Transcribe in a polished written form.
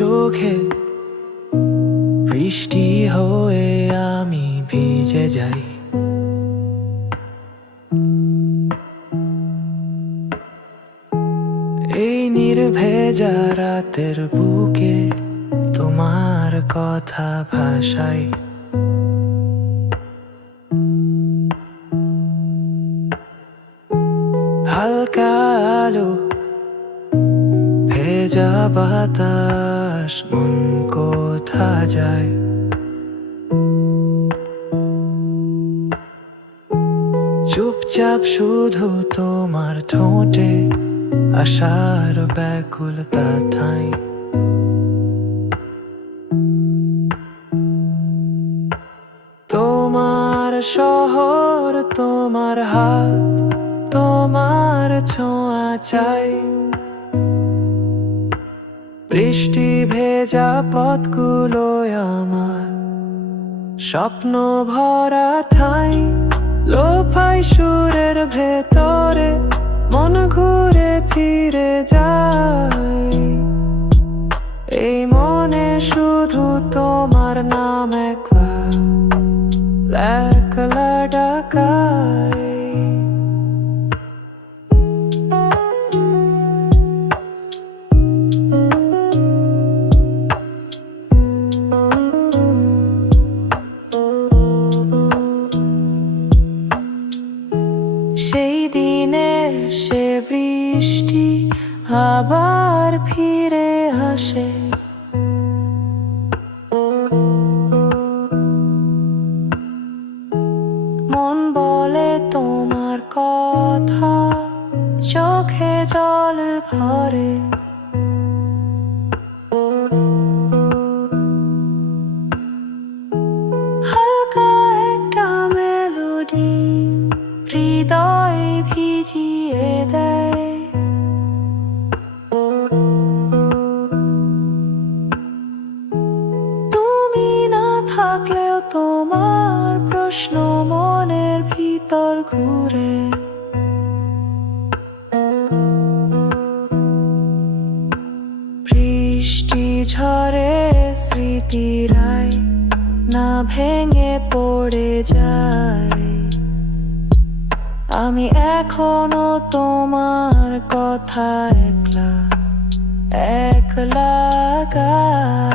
চোখে বৃষ্টি হয়ে আমি ভিজে যাই। এই নির্ভেজা রাতের বুকে তোমার কথা ভাষাই। হালকা আলো, ভেজা বাতাস, মন কোথা যায়। চুপচাপ শুধু তোমার ঠোঁটে আশার ব্যাকুলতা ঠাঁই। তোমার শহর, তোমার হাত, তোমার ছোঁয়া চাই। বৃষ্টি ভেজা পথগুলো আমার স্বপ্ন ভরা ঠাই। লোফাই সুরের ভেতরে মন ঘুরে ফিরে যায়। এই মনে শুধু তোমার নাম একলা একলা ডাকাই। সেই দিনের সে বৃষ্টি আবার ফিরে আসে। মন বলে তোমার কথা, চোখে জল ভরে। হালকা একটা মেলোডি হৃদয় ভিজিয়ে দেয়। তুমি না থাকলেও তোমার প্রশ্ন মনের ভিতর ঘুরে। বৃষ্টি ঝরে স্মৃতিরাই না ভেঙে পড়ে যায়। আমি এখনো তোমার কথা একলা একলা গাই।